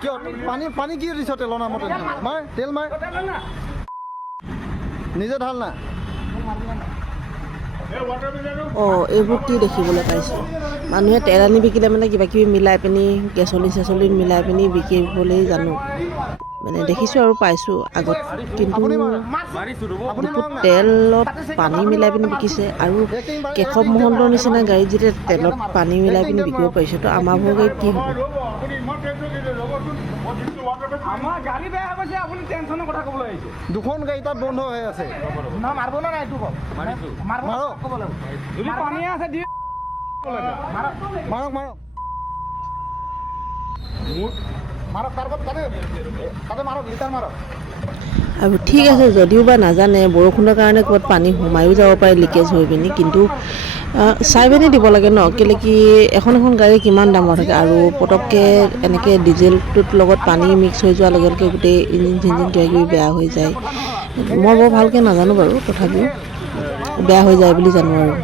কিয় পানী কি দিছ তেলৰ নামতে মাৰ তেল মাৰ নিজে ঢাল না এইবোৰ কি দেখিবলৈ পাইছোঁ মানুহে তেল আনি বিকিলে মানে কিবা কিবি মিলাই পিনি গেছলি চেছলি মিলাই পিনি বিকিবলৈ জানো মানে দেখিছোঁ আৰু পাইছোঁ আগত কিন্তু বহুত তেলত পানী মিলাই পিনি বিকিছে আৰু কেশৱ মহন্তৰ নিচিনা গাড়ীত যেতিয়া তেলত পানী মিলাই পিনি বিকিব পাৰিছে তো আমাৰবোৰ গাড়ীত কি হ'ব আমাৰ গাড়ী বেয়া হৈ গৈছে আপুনি টেনশ্যনৰ কথা ক'বলৈ আহিছে দুখন গাড়ী তাত বন্ধ হৈ আছে না মাৰিব না নাই এইটো কওক মাৰক ক'ব লাগিব যদি পানী আছে দিয়ে মাৰক মাৰক মাৰক মাৰক তাতে মাৰক লিটাৰ মাৰক আৰু ঠিক আছে যদিও বা নাজানে বৰষুণৰ কাৰণে ক'ৰবাত পানী সোমায়ো যাব পাৰে লিকেজ হৈ পিনি কিন্তু চাই পিনি দিব লাগে ন কেলৈ কি এখন গাড়ী কিমান দামৰ থাকে আৰু পটককৈ এনেকৈ ডিজেলটোত লগত পানী মিক্স হৈ যোৱাৰ লগে লগে গোটেই ইঞ্জিন চিঞ্জিন কিবা কিবি বেয়া হৈ যায় মই বৰ ভালকৈ নাজানো বাৰু তথাপিও বেয়া হৈ যায় বুলি জানো আৰু